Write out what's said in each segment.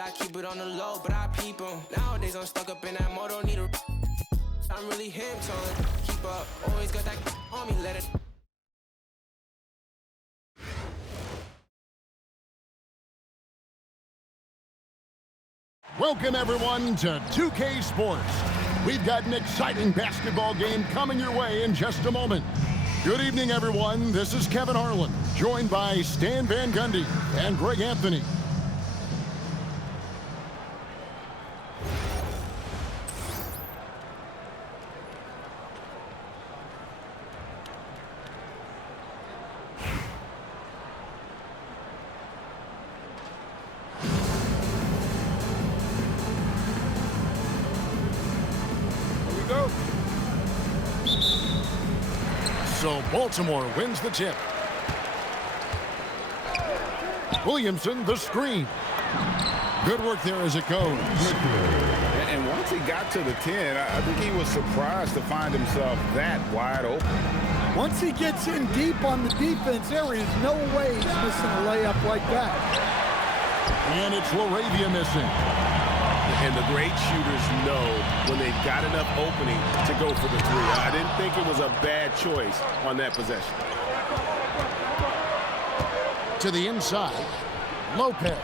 I keep it on the low, but I peep 'em. Nowadays I'm stuck up in that mode, don't need a. I'm really him, telling keep up. Always got that on me, let it. Welcome everyone to 2K Sports. We've got an exciting basketball game coming your way in just a moment. Good evening everyone, this is Kevin Harlan, joined by Stan Van Gundy and Greg Anthony. So Baltimore wins the tip. Williamson, the screen. Good work there as it goes. And once he got to the 10, I think he was surprised to find himself that wide open. Once he gets in deep on the defense, there is no way he's missing a layup like that. And it's LaRavia missing. And the great shooters know when they've got enough opening to go for the three. I didn't think it was a bad choice on that possession. To the inside, Lopez.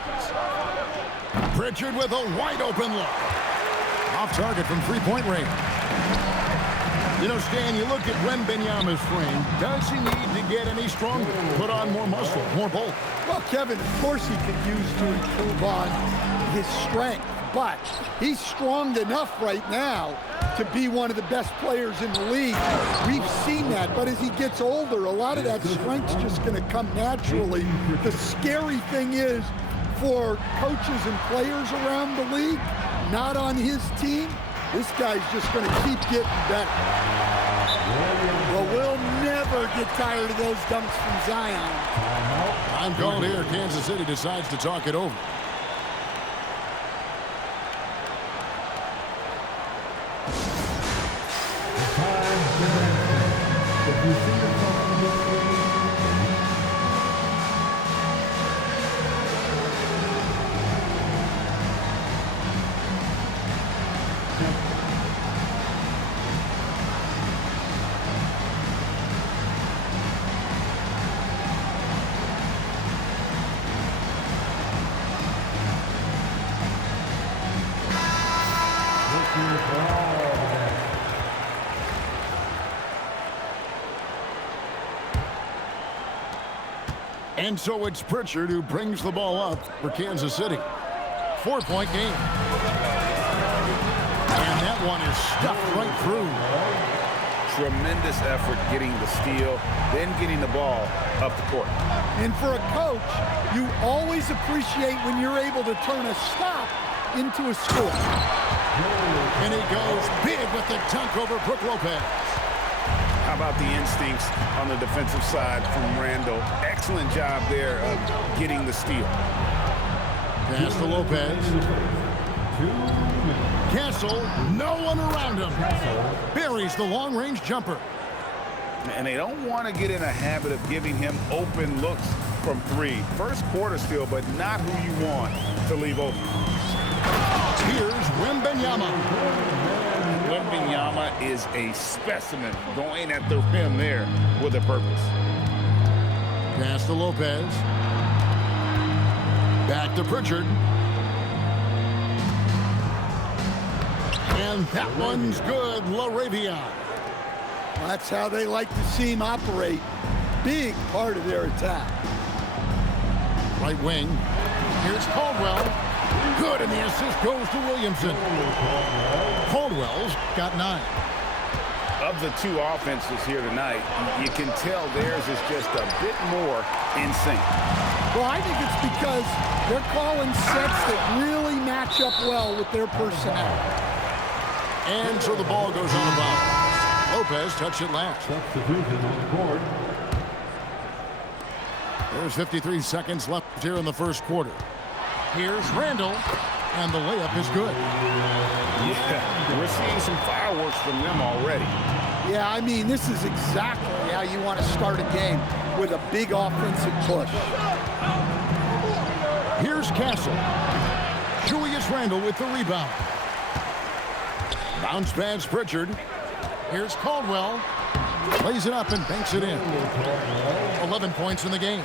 Pritchard with a wide open look. Off target from three-point range. You know, Stan, you look at Wembanyama's frame. Does he need to get any stronger? Put on more muscle, more bulk? Well, Kevin, of course he could use to improve on his strength. But he's strong enough right now to be one of the best players in the league. We've seen that, but as he gets older, a lot of that strength's just going to come naturally. The scary thing is for coaches and players around the league, not on his team, this guy's just going to keep getting better. Well, we'll never get tired of those dunks from Zion. I'm called here. Kansas City decides to talk it over. And so it's Pritchard who brings the ball up for Kansas City. 4-point game. And that one is stuffed right through. Tremendous effort getting the steal, then getting the ball up the court. And for a coach, you always appreciate when you're able to turn a stop into a score. And he goes big with the dunk over Brook Lopez. How about the instincts on the defensive side from Randall? Excellent job there of getting the steal. Pass to Lopez. Castle, no one around him. Buries the long-range jumper. And they don't want to get in a habit of giving him open looks from three. First quarter steal, but not who you want to leave open. Here's Wembanyama. Wembanyama is a specimen going at the rim there with a purpose. Pass to Lopez. Back to Pritchard. And that one's good, LaRavia. That's how they like to see him operate. Big part of their attack. Right wing. Here's Caldwell. Good, and the assist goes to Williamson. Caldwell's got 9. Of the two offenses here tonight, you can tell theirs is just a bit more in sync. Well, I think it's because they're calling sets that really match up well with their personnel. And so the ball goes out of bounds. Lopez touched it last. There's 53 seconds left here in the first quarter. Here's Randall, and the layup is good. Yeah, we're seeing some fireworks from them already. Yeah, I mean, this is exactly how you want to start a game, with a big offensive push. Here's Castle. Julius Randle with the rebound. Bounce pass Pritchard. Here's Caldwell. Plays it up and banks it in. 11 points in the game.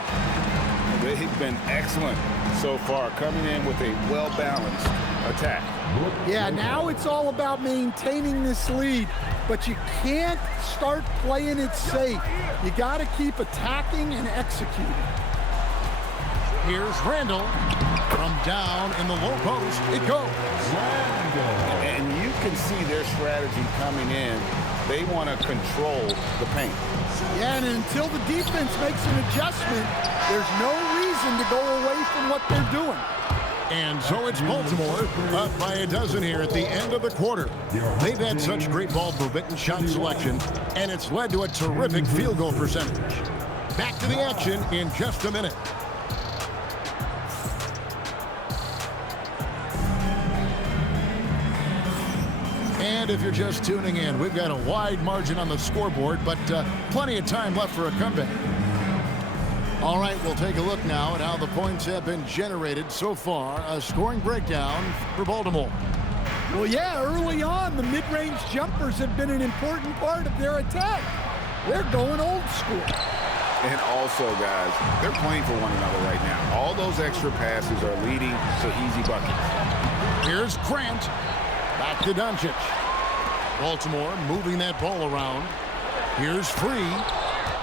They've been excellent so far, coming in with a well-balanced attack. Yeah, now it's all about maintaining this lead, but you can't start playing it safe. You got to keep attacking and executing. Here's Randle. From down in the low post, it goes. And you can see their strategy coming in. They want to control the paint. Yeah, and until the defense makes an adjustment, there's no reason to go away from what they're doing. And so it's Baltimore up by a dozen here at the end of the quarter. They've had such great ball movement and shot selection, and it's led to a terrific field goal percentage. Back to the action in just a minute. And if you're just tuning in, we've got a wide margin on the scoreboard, but plenty of time left for a comeback. All right, we'll take a look now at how the points have been generated so far. A scoring breakdown for Baltimore. Well, yeah, early on, the mid-range jumpers have been an important part of their attack. They're going old school. And also, guys, they're playing for one another right now. All those extra passes are leading to easy buckets. Here's Grant. Back to Doncic. Baltimore moving that ball around. Here's Free.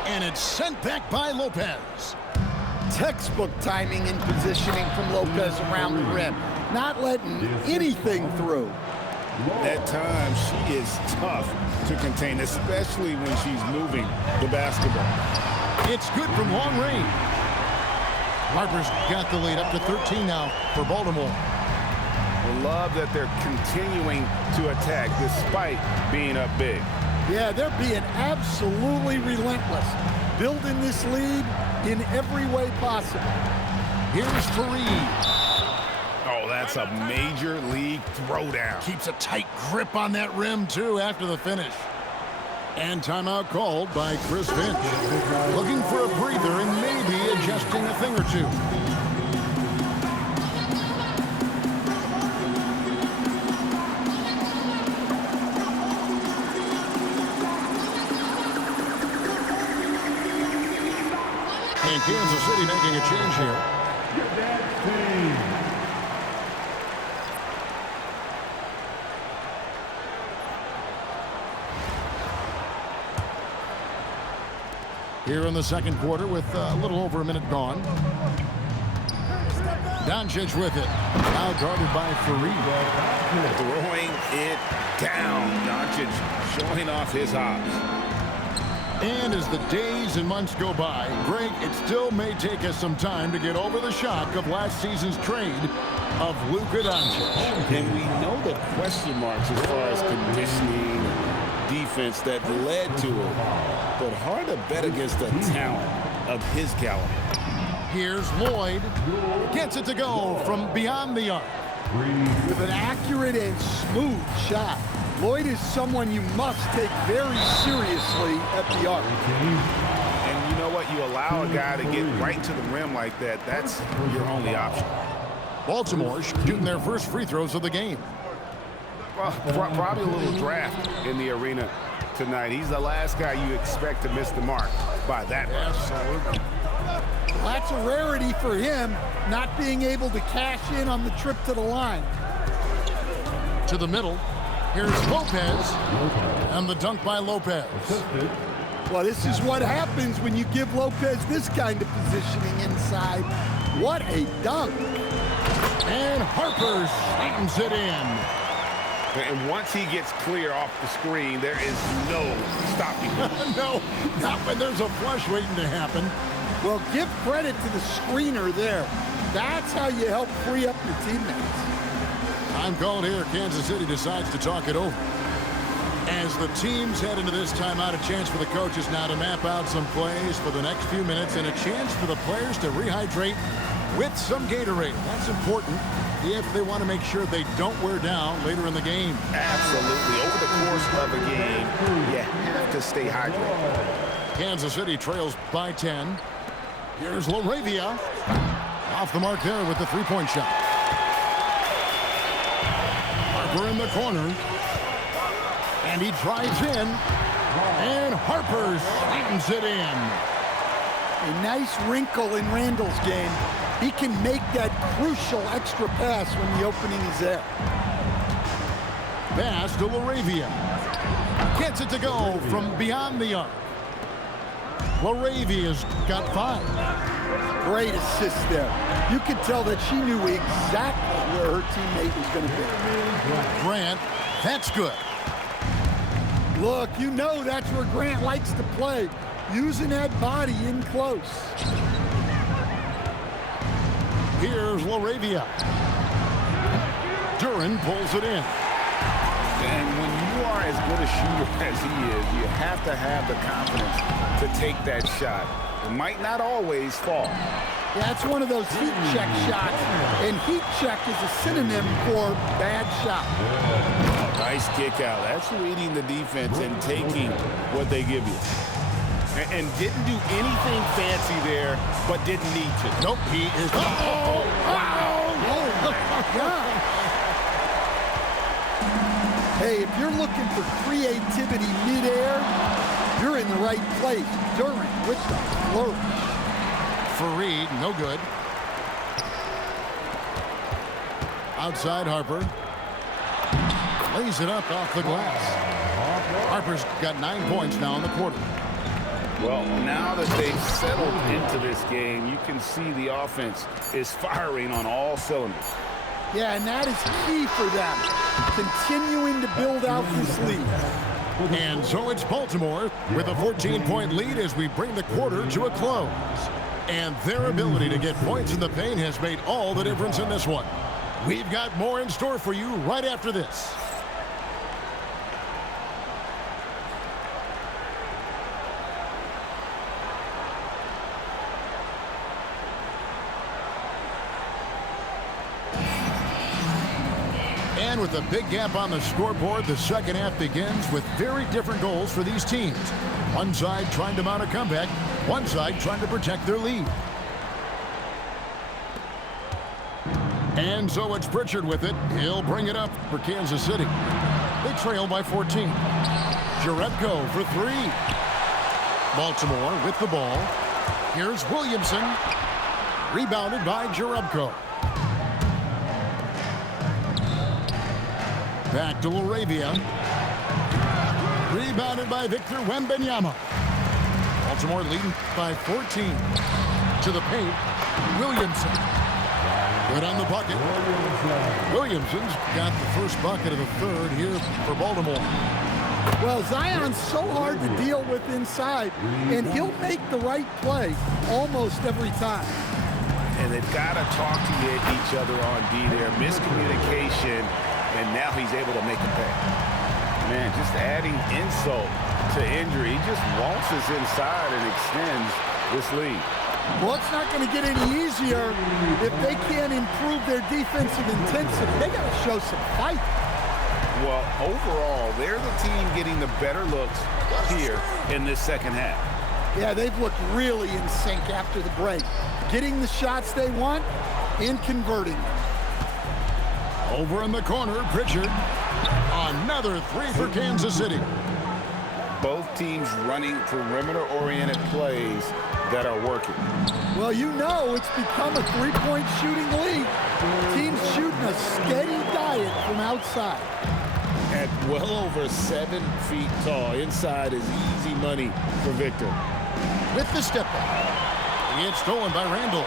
And it's sent back by Lopez. Textbook timing and positioning from Lopez around the rim. Not letting anything through. At times, she is tough to contain, especially when she's moving the basketball. It's good from long range. Harper's got the lead up to 13 now for Baltimore. I love that they're continuing to attack despite being up big. Yeah, they're being absolutely relentless, building this lead in every way possible. Here's Fareed. Oh, that's a major league throwdown. Keeps a tight grip on that rim, too, after the finish. And timeout called by Chris Finch. Looking for a breather and maybe adjusting a thing or two. And Kansas City making a change here. Here in the second quarter with a little over a minute gone. Doncic with it. Now guarded by Fareed. Throwing it down. Doncic showing off his hops. And as the days and months go by, Greg, it still may take us some time to get over the shock of last season's trade of Luka Doncic. And we know the question marks as far as conditioning, defense that led to it. But hard to bet against a talent of his caliber. Here's Lloyd. Gets it to go from beyond the arc. With an accurate and smooth shot. Lloyd is someone you must take very seriously at the arc. And you know what? You allow a guy to get right to the rim like that, that's your only option. Baltimore shooting their first free throws of the game. Well, probably a little draft in the arena tonight. He's the last guy you expect to miss the mark by that much. Absolutely. Well, that's a rarity for him, not being able to cash in on the trip to the line. To the middle. Here's Lopez, and the dunk by Lopez. Well, this is what happens when you give Lopez this kind of positioning inside. What a dunk. And Harper slams it in. And once he gets clear off the screen, there is no stopping him. No, not when there's a flush waiting to happen. Well, give credit to the screener there. That's how you help free up your teammates. Time called here. Kansas City decides to talk it over. As the teams head into this timeout, a chance for the coaches now to map out some plays for the next few minutes and a chance for the players to rehydrate with some Gatorade. That's important if they want to make sure they don't wear down later in the game. Absolutely. Over the course of a game, you have to stay hydrated. Kansas City trails by 10. Here's LaRavia. Off the mark there with the three-point shot. Harper in the corner. And he drives in. And Harper slams it in. A nice wrinkle in Randall's game. He can make that crucial extra pass when the opening is there. Pass to Laravia. Gets it to go from beyond the arc. Laravia's got 5. Great assist there. You could tell that she knew exactly where her teammate was going to be. Grant, that's good. Look, you know that's where Grant likes to play, using that body in close. Here's Laravia. Duran pulls it in. And when you are as good a shooter as he is, you have to have the confidence to take that shot. It might not always fall. Yeah, it's one of those heat check shots, and heat check is a synonym for bad shot. Nice kick out. That's reading the defense and taking what they give you. And didn't do anything fancy there, but didn't need to. Nope, he is. Oh, my God. Hey, if you're looking for creativity midair, you're in the right place. Duran with the flourish. Fareed, no good. Outside Harper. Lays it up off the glass. Harper's got 9 points now in the quarter. Well, now that they've settled into this game, you can see the offense is firing on all cylinders. Yeah, and that is key for them, continuing to build out this lead. And so it's Baltimore with a 14-point lead as we bring the quarter to a close. And their ability to get points in the paint has made all the difference in this one. We've got more in store for you right after this. And with a big gap on the scoreboard, the second half begins with very different goals for these teams. One side trying to mount a comeback, one side trying to protect their lead. And so it's Pritchard with it. He'll bring it up for Kansas City. They trail by 14. Jerebko for 3. Baltimore with the ball. Here's Williamson. Rebounded by Jerebko. Back to Laravia. Rebounded by Victor Wembanyama. Baltimore leading by 14. To the paint. Williamson. Good on the bucket. Williamson's got the first bucket of the third here for Baltimore. Well, Zion's so hard to deal with inside, and he'll make the right play almost every time. And they've got to talk to each other on D there. Miscommunication, and now he's able to make a pay. Man, just adding insult to injury. He just waltzes inside and extends this lead. Well, it's not going to get any easier if they can't improve their defensive intensity. They got to show some fight. Well, overall, they're the team getting the better looks here in this second half. Yeah, they've looked really in sync after the break. Getting the shots they want and converting them. Over in the corner, Pritchard. Another 3 for Kansas City. Both teams running perimeter-oriented plays that are working. Well, you know it's become a three-point shooting league. Teams shooting a steady diet from outside. At well over 7 feet tall, inside is easy money for Victor. With the step back. He gets stolen by Randall.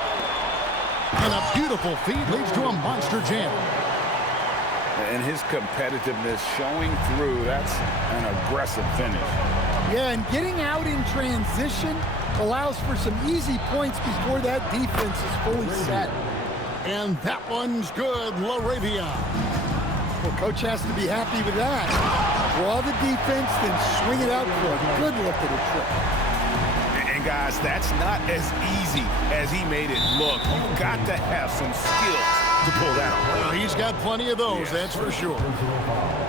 And a beautiful feed leads to a monster jam. And his competitiveness showing through. That's an aggressive finish. Yeah, and getting out in transition allows for some easy points before that defense is fully set. And that one's good, Laravia. Well, coach has to be happy with that. Draw the defense, then swing it out for a good look at a trick. And guys, that's not as easy as he made it look. You've got to have some skills to pull that off. Well, he's got plenty of those, that's for sure.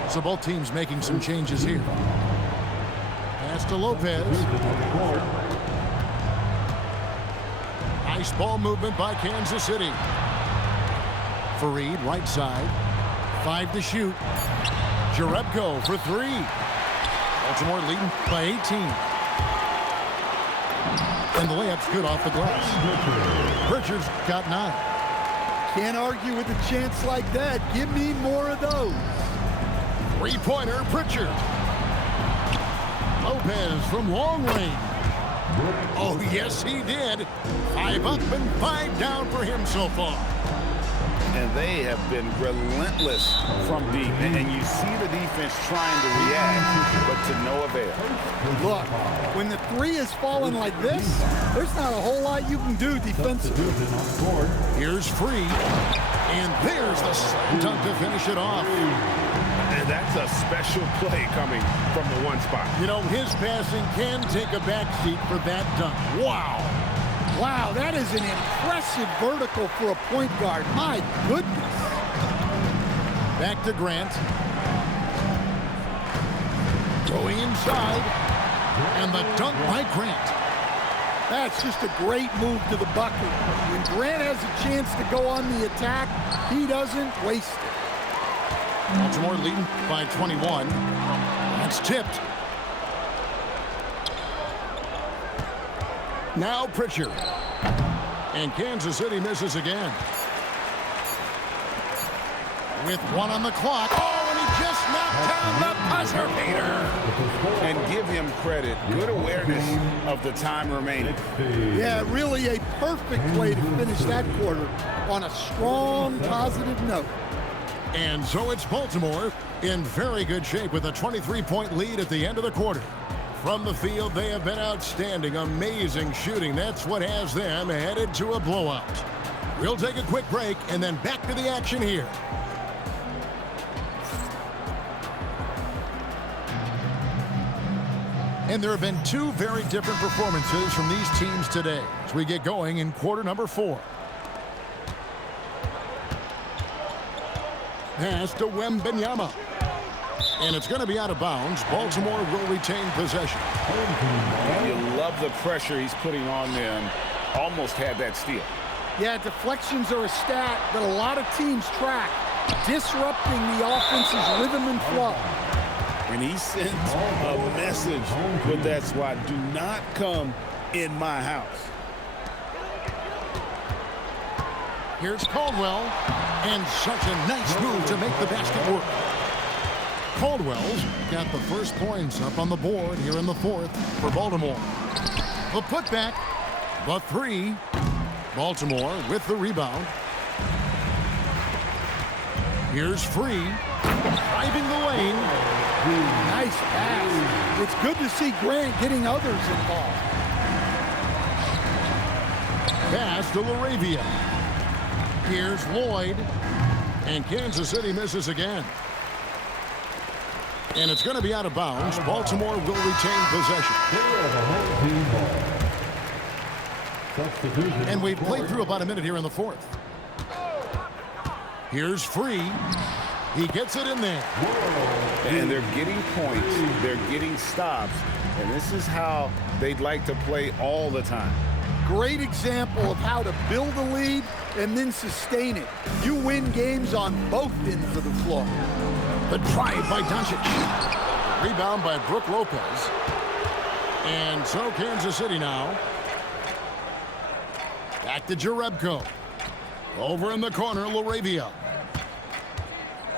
So both teams making some changes here. Pass to Lopez. Nice ball movement by Kansas City. Fareed, right side. 5 to shoot. Jerebko for 3. Baltimore leading by 18. And the layup's good off the glass. Pritchard's got 9. Can't argue with a chance like that. Give me more of those. 3-pointer, Pritchard. Lopez from long range. Oh, yes, he did. 5 up and 5 down for him so far. And they have been relentless from deep. And you see the defense trying to react, but to no avail. Look, when the 3 is falling like this, there's not a whole lot you can do defensively. Here's Free, and there's the slam dunk to finish it off. And that's a special play coming from the one spot. You know, his passing can take a backseat for that dunk. Wow. Wow, that is an impressive vertical for a point guard. My goodness. Back to Grant. Going inside, and the dunk by Grant. That's just a great move to the bucket. When Grant has a chance to go on the attack, he doesn't waste it. Baltimore leading by 21. That's tipped. Now Pritchard. And Kansas City misses again. With 1 on the clock. Oh, and he just knocked down the buzzer beater. And give him credit. Good awareness of the time remaining. Yeah, really a perfect way to finish that quarter on a strong, positive note. And so it's Baltimore in very good shape with a 23-point lead at the end of the quarter. From the field, they have been outstanding, amazing shooting. That's what has them headed to a blowout. We'll take a quick break and then back to the action here. And there have been 2 very different performances from these teams today as we get going in quarter number 4. Pass to Wembanyama. And it's going to be out of bounds. Baltimore will retain possession. You love the pressure he's putting on them. Almost had that steal. Yeah, deflections are a stat that a lot of teams track, disrupting the offense's rhythm and flow. And he sent a message with that squad. Do not come in my house. Here's Caldwell, and such a nice move to make the basket work. Caldwell's got the first points up on the board here in the 4th for Baltimore. The putback, the 3. Baltimore with the rebound. Here's Free, driving the lane. Nice pass. It's good to see Grant getting others involved. Pass to LaRavia. Here's Lloyd, and Kansas City misses again. And it's going to be out of bounds. Baltimore will retain possession. And we've played through about a minute here in the 4th. Here's Free. He gets it in there. And they're getting points. They're getting stops. And this is how they'd like to play all the time. Great example of how to build a lead and then sustain it. You win games on both ends of the floor. The drive by Doncic. Rebound by Brook Lopez. And so Kansas City now. Back to Jerebko. Over in the corner, LaRavia.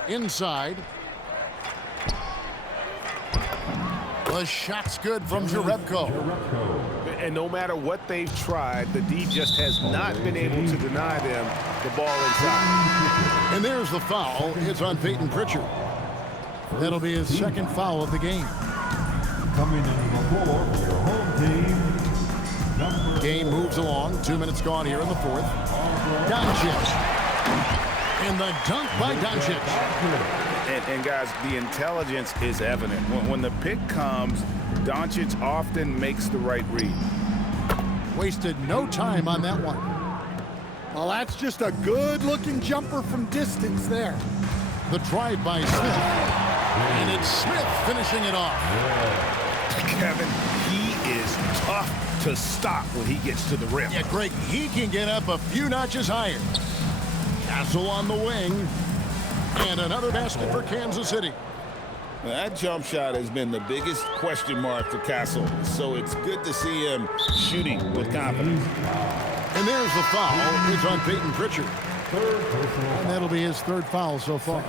Inside. The shot's good from Jerebko. And no matter what they've tried, the D just has not been able to deny them the ball inside. And there's the foul. It's on Peyton Pritchard. That'll be his 2nd foul of the game. Coming in the floor for your home team. Game moves along. 2 minutes gone here in the 4th. Doncic. And the dunk by Doncic. And guys, the intelligence is evident. When the pick comes, Doncic often makes the right read. Wasted no time on that one. Well, that's just a good-looking jumper from distance there. The drive by Smith. And it's Smith finishing it off. Kevin, he is tough to stop when he gets to the rim. Yeah, Greg, he can get up a few notches higher. Castle on the wing. And another basket for Kansas City. That jump shot has been the biggest question mark for Castle, so it's good to see him shooting with confidence. And there's the foul. It's on Peyton Pritchard. And that'll be his third foul so far.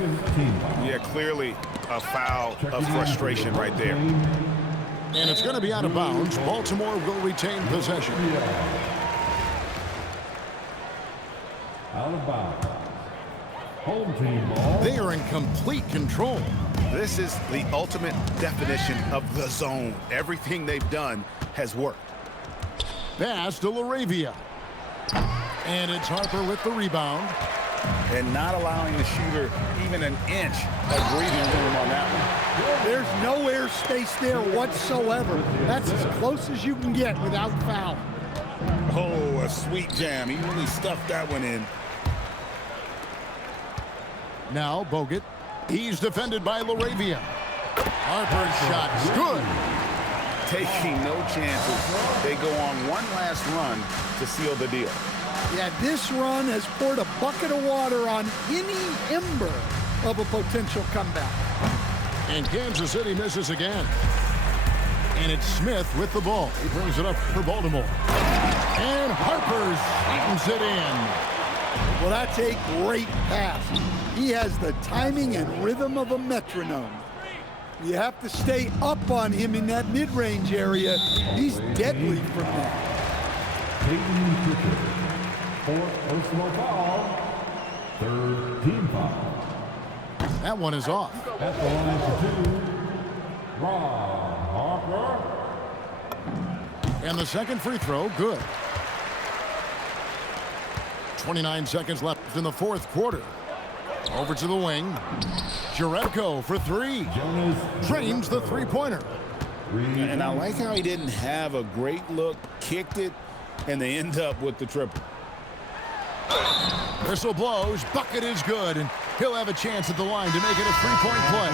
Yeah, clearly a foul of frustration right there. And it's going to be out of bounds. Baltimore will retain possession. Out of bounds. Home team ball. They are in complete control. This is the ultimate definition of the zone. Everything they've done has worked. Pass to LaRavia. And it's Harper with the rebound. And not allowing the shooter even an inch of breathing room on that one. There's no air space there whatsoever. That's as close as you can get without foul. Oh, a sweet jam. He really stuffed that one in. Now Bogut. He's defended by LaRavia. Harper's shot is good. Taking no chances. They go on one last run to seal the deal. Yeah, this run has poured a bucket of water on any ember of a potential comeback. And Kansas City misses again. And it's Smith with the ball. He brings it up for Baltimore. And Harper slams it in. Well, that's a great pass. He has the timing and rhythm of a metronome. You have to stay up on him in that mid-range area. He's deadly from there. Peyton Pritchard. Fourth personal foul. Third team foul. That one is off. At the line for two, Ron Harper. And the second free throw, good. 29 seconds left in the fourth quarter. Over to the wing. Jerebko for three. Drains the three-pointer. And I like how he didn't have a great look, kicked it, and they end up with the triple. Whistle blows. Bucket is good, and he'll have a chance at the line to make it a three-point play.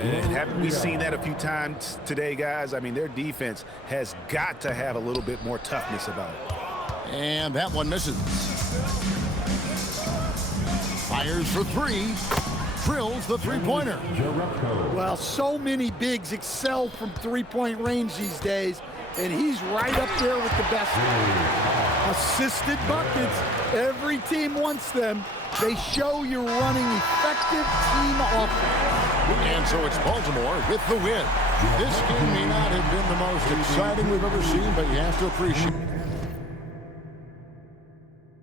And haven't we seen that a few times today, guys? I mean, their defense has got to have a little bit more toughness about it. And that one misses. Fires for three. Drills the three-pointer. Well, so many bigs excel from three-point range these days, and he's right up there with the best. Assisted buckets. Every team wants them. They show you're running effective team offense. And so it's Baltimore with the win. This game may not have been the most exciting we've ever seen, but you have to appreciate it.